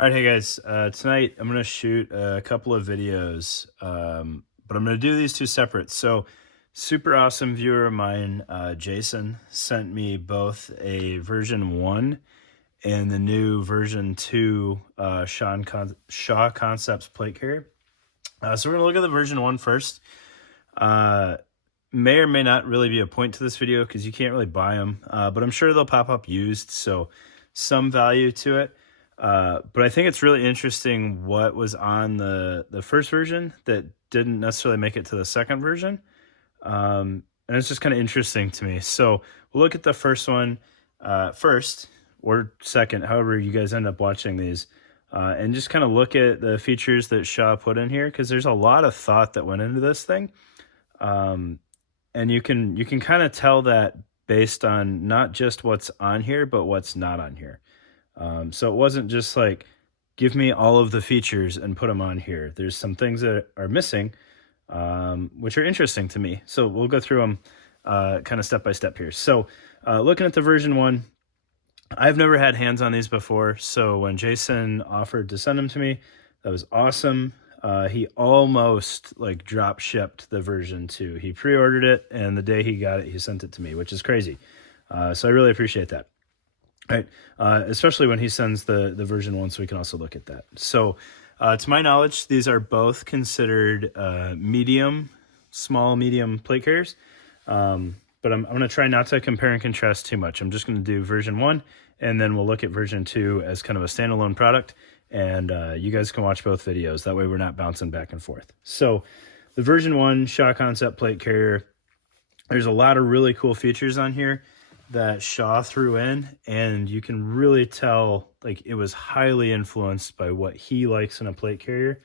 All right, hey guys. Tonight I'm gonna shoot a couple of videos, but I'm gonna do these two separate. So, super awesome viewer of mine, Jason, sent me both a version 1 and the new version 2 Shaw Concepts plate carrier. So we're gonna look at the version 1 first. Uh, may or may not really be a point to this video because you can't really buy them, but I'm sure they'll pop up used, so some value to it. But I think it's really interesting what was on the first version that didn't necessarily make it to the second version. And it's just kind of interesting to me. So we'll look at the first one first or second, however you guys end up watching these, and just kind of look at the features that Shaw put in here because there's a lot of thought that went into this thing. And you can kind of tell that based on not just what's on here, but what's not on here. So it wasn't just like, give me all of the features and put them on here. There's some things that are missing, which are interesting to me. So we'll go through them kind of step by step here. So looking at the version 1, I've never had hands on these before. So when Jason offered to send them to me, that was awesome. He almost like drop shipped the version 2. He pre-ordered it, and the day he got it, he sent it to me, which is crazy. So I really appreciate that. Right, especially when he sends the version 1, so we can also look at that. So, to my knowledge, these are both considered small, medium plate carriers. But I'm going to try not to compare and contrast too much. I'm just going to do version 1, and then we'll look at version 2 as kind of a standalone product, and you guys can watch both videos. That way we're not bouncing back and forth. So, the version 1 Shaw Concept plate carrier, there's a lot of really cool features on here that Shaw threw in, and you can really tell like it was highly influenced by what he likes in a plate carrier,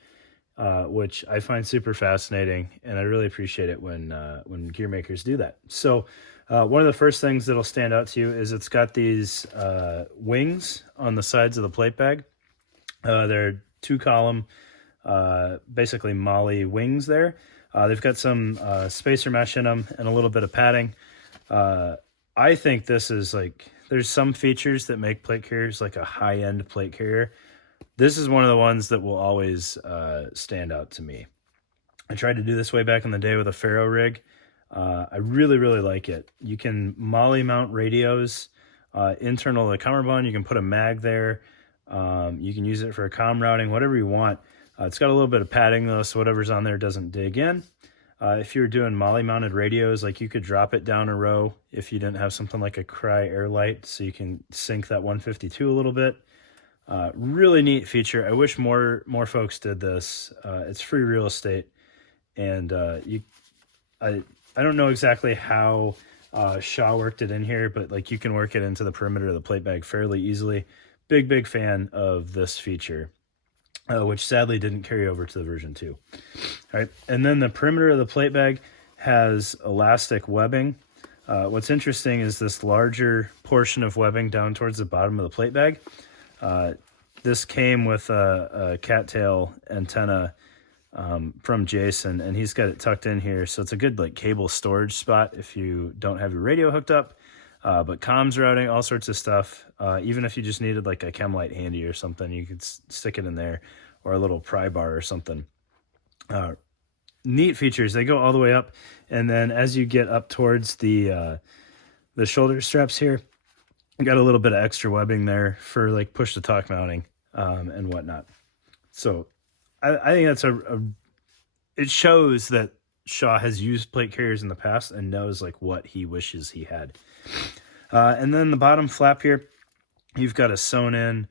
which I find super fascinating, and I really appreciate it when gear makers do that. So one of the first things that'll stand out to you is it's got these wings on the sides of the plate bag. They're 2-column, basically Molly wings there. They've got some spacer mesh in them and a little bit of padding. I think this is like, there's some features that make plate carriers like a high-end plate carrier. This is one of the ones that will always stand out to me. I tried to do this way back in the day with a Faro rig. I really, really like it. You can Molly mount radios internal to the cummerbund. You can put a mag there. You can use it for comm routing, whatever you want. It's got a little bit of padding though, so whatever's on there doesn't dig in. If you're doing Molly mounted radios, like you could drop it down a row if you didn't have something like a Cry Airlight, so you can sync that 152 a little bit. Really neat feature. I wish more folks did this. It's free real estate, and I don't know exactly how Shaw worked it in here, but like you can work it into the perimeter of the plate bag fairly easily. Big fan of this feature. Which sadly didn't carry over to the version 2. All right, and then the perimeter of the plate bag has elastic webbing. What's interesting is this larger portion of webbing down towards the bottom of the plate bag. This came with a cattail antenna from Jason, and he's got it tucked in here, so it's a good like cable storage spot if you don't have your radio hooked up. But comms routing, all sorts of stuff. Even if you just needed like a chem light handy or something, you could stick it in there, or a little pry bar or something. Neat features. They go all the way up, and then as you get up towards the shoulder straps here, you got a little bit of extra webbing there for like push to talk mounting and whatnot. So I think that's it shows that Shaw has used plate carriers in the past and knows like what he wishes he had. And then the bottom flap here, you've got a sewn in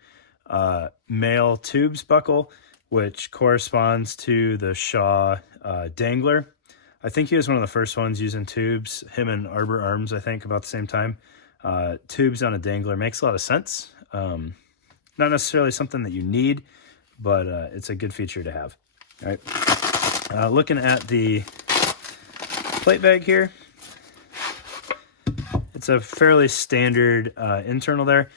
male tubes buckle, which corresponds to the Shaw dangler. I think he was one of the first ones using tubes, him and Arbor Arms, I think, about the same time. Tubes on a dangler makes a lot of sense. Not necessarily something that you need, but it's a good feature to have. All right. Looking at the plate bag here, it's a fairly standard internal there,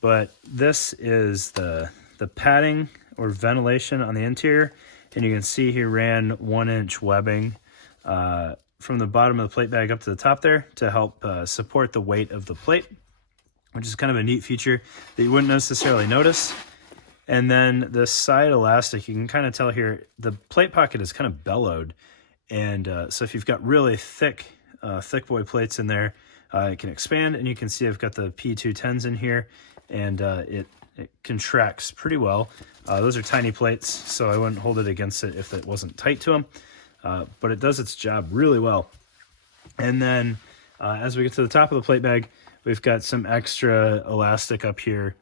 but this is the padding or ventilation on the interior, and you can see he ran 1-inch webbing from the bottom of the plate bag up to the top there to help support the weight of the plate, which is kind of a neat feature that you wouldn't necessarily notice And then the side elastic, you can kind of tell here, the plate pocket is kind of bellowed. And so if you've got really thick boy plates in there, it can expand, and you can see I've got the P210s in here, and it contracts pretty well. Those are tiny plates, so I wouldn't hold it against it if it wasn't tight to them, but it does its job really well. And then as we get to the top of the plate bag, we've got some extra elastic up here,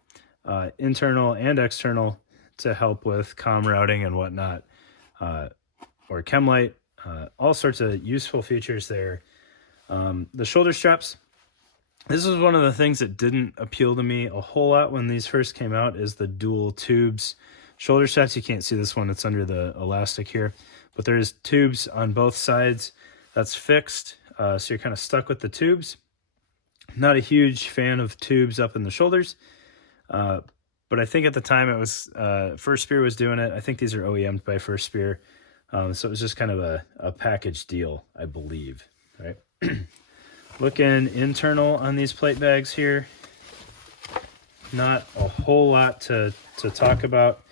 internal and external, to help with comm routing and whatnot, or chem light, all sorts of useful features there. The shoulder straps, this is one of the things that didn't appeal to me a whole lot when these first came out, is the dual tubes shoulder straps. You can't see this one, it's under the elastic here, but there's tubes on both sides. That's fixed, so you're kind of stuck with the tubes. Not a huge fan of tubes up in the shoulders, but I think at the time it was First Spear was doing it. I think these are OEM'd by First Spear, so it was just kind of a package deal, I believe. Right. Looking internal on these plate bags here, not a whole lot to talk about,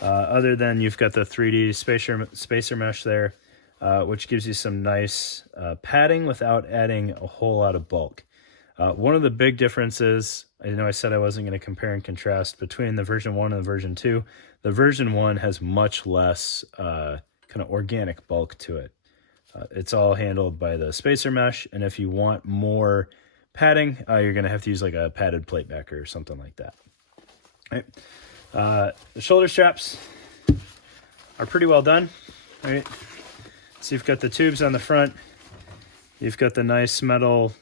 other than you've got the 3D spacer mesh there, which gives you some nice padding without adding a whole lot of bulk. One of the big differences, I know I said I wasn't going to compare and contrast between the version 1 and the version 2. The version 1 has much less kind of organic bulk to it. It's all handled by the spacer mesh, and if you want more padding, you're going to have to use like a padded plate backer or something like that. All right. The shoulder straps are pretty well done. All right. So you've got the tubes on the front. You've got the nice metal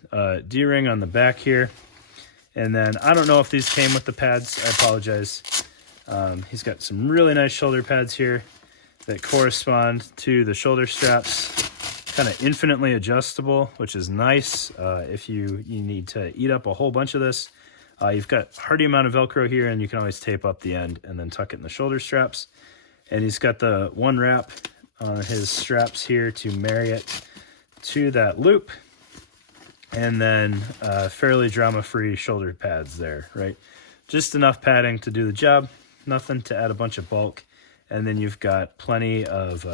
D-ring on the back here. And then I don't know if these came with the pads. I apologize. He's got some really nice shoulder pads here that correspond to the shoulder straps. Kind of infinitely adjustable, which is nice if you need to eat up a whole bunch of this. You've got a hearty amount of Velcro here, and you can always tape up the end and then tuck it in the shoulder straps. And he's got the one wrap on his straps here to marry it to that loop. And then fairly drama-free shoulder pads there, right? Just enough padding to do the job, nothing to add a bunch of bulk. And then you've got plenty of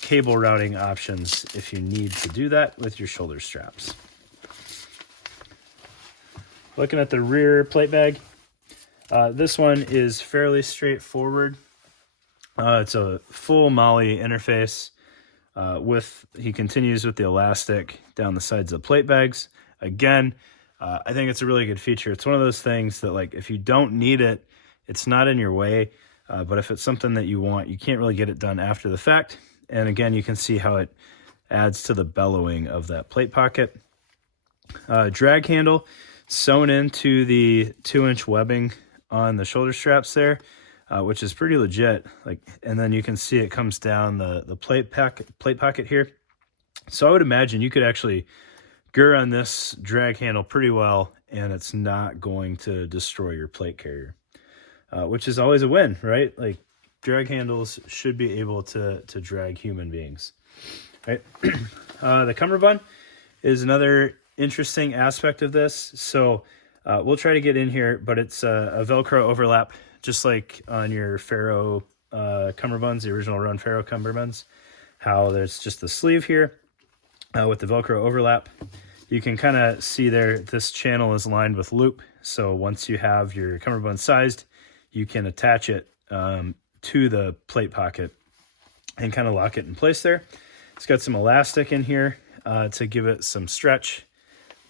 cable routing options if you need to do that with your shoulder straps. Looking at the rear plate bag, this one is fairly straightforward. It's a full MOLLE interface. He continues with the elastic down the sides of the plate bags. Again, I think it's a really good feature. It's one of those things that, like, if you don't need it, it's not in your way. But if it's something that you want, you can't really get it done after the fact. And again, you can see how it adds to the bellowing of that plate pocket. Drag handle sewn into the 2-inch webbing on the shoulder straps there, which is pretty legit. And then you can see it comes down the plate pocket here. So I would imagine you could actually gur on this drag handle pretty well, and it's not going to destroy your plate carrier, which is always a win, right? Like, drag handles should be able to drag human beings, right? The cummerbund is another interesting aspect of this. So we'll try to get in here, but it's a Velcro overlap, just like on your Faro cummerbunds, the original Run Faro cummerbunds, how there's just the sleeve here with the Velcro overlap. You can kind of see there, this channel is lined with loop. So once you have your cummerbund sized, you can attach it to the plate pocket and kind of lock it in place there. It's got some elastic in here to give it some stretch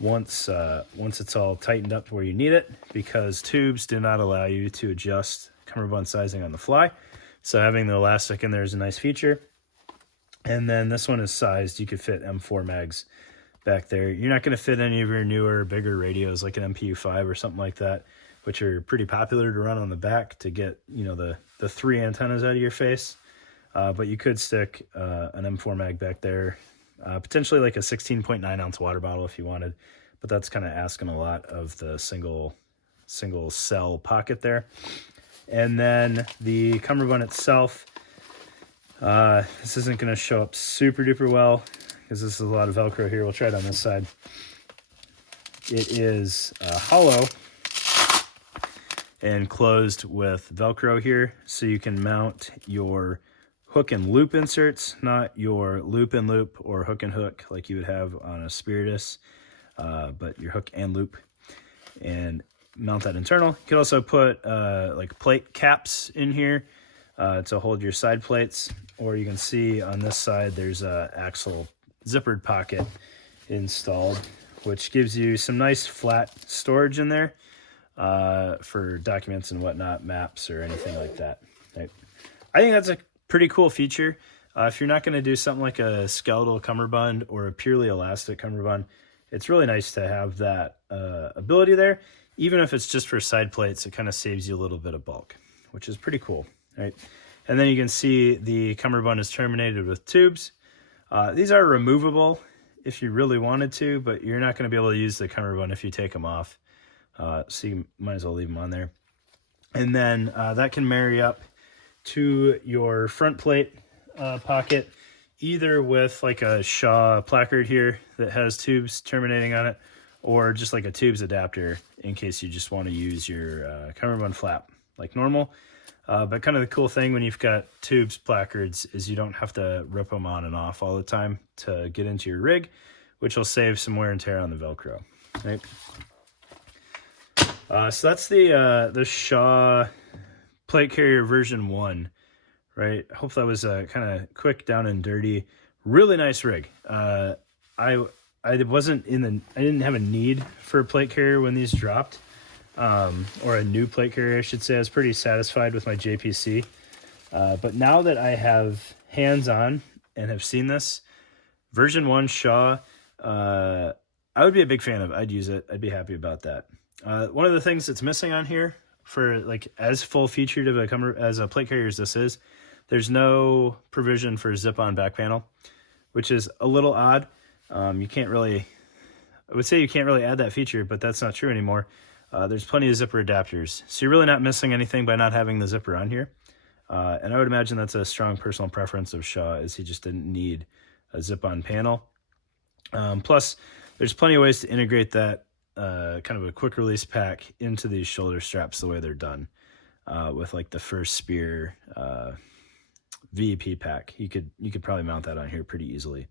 once it's all tightened up to where you need it, because tubes do not allow you to adjust cummerbund sizing on the fly. So having the elastic in there is a nice feature. And then this one is sized. You could fit M4 mags back there. You're not going to fit any of your newer, bigger radios like an MPU-5 or something like that, which are pretty popular to run on the back to get, the 3 antennas out of your face. But you could stick an M4 mag back there, potentially like a 16.9 ounce water bottle if you wanted, but that's kind of asking a lot of the single cell pocket there. And then the cummerbund itself, this isn't going to show up super duper well because this is a lot of Velcro here. We'll try it on this side. It is hollow, and closed with Velcro here, so you can mount your hook and loop inserts, not your loop and loop or hook and hook like you would have on a Spiritus, but your hook and loop, and mount that internal. You could also put like plate caps in here to hold your side plates, or you can see on this side there's a axle zippered pocket installed, which gives you some nice flat storage in there for documents and whatnot, maps or anything like that. Right. I think that's a pretty cool feature. If you're not going to do something like a skeletal cummerbund or a purely elastic cummerbund, it's really nice to have that ability there. Even if it's just for side plates, it kind of saves you a little bit of bulk, which is pretty cool, right? And then you can see the cummerbund is terminated with tubes. These are removable if you really wanted to, but you're not going to be able to use the cummerbund if you take them off. So you might as well leave them on there. And then that can marry up to your front plate pocket, either with like a Shaw placard here that has tubes terminating on it, or just like a tubes adapter in case you just want to use your cummerbund flap like normal. But kind of the cool thing when you've got tubes placards is you don't have to rip them on and off all the time to get into your rig, which will save some wear and tear on the Velcro, right? So that's the Shaw plate carrier version 1, right? I hope that was kind of quick, down and dirty. Really nice rig. I didn't have a need for a plate carrier when these dropped, or a new plate carrier, I should say. I was pretty satisfied with my JPC. But now that I have hands-on and have seen this, version 1 Shaw, I would be a big fan of. I'd use it. I'd be happy about that. One of the things that's missing on here for like as full-featured of a plate carrier as this is, there's no provision for zip-on back panel, which is a little odd. You can't really, I would say you can't really add that feature, but that's not true anymore. There's plenty of zipper adapters, so you're really not missing anything by not having the zipper on here. And I would imagine that's a strong personal preference of Shaw, is he just didn't need a zip-on panel. Plus, there's plenty of ways to integrate that kind of a quick release pack into these shoulder straps the way they're done, with like the First Spear VEP pack. You could probably mount that on here pretty easily.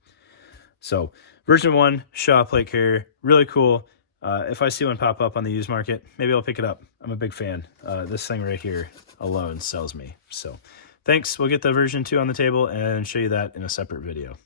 So version 1 Shaw plate carrier, really cool. If I see one pop up on the used market, maybe I'll pick it up. I'm a big fan. This thing right here alone sells me. So thanks. We'll get the version 2 on the table and show you that in a separate video.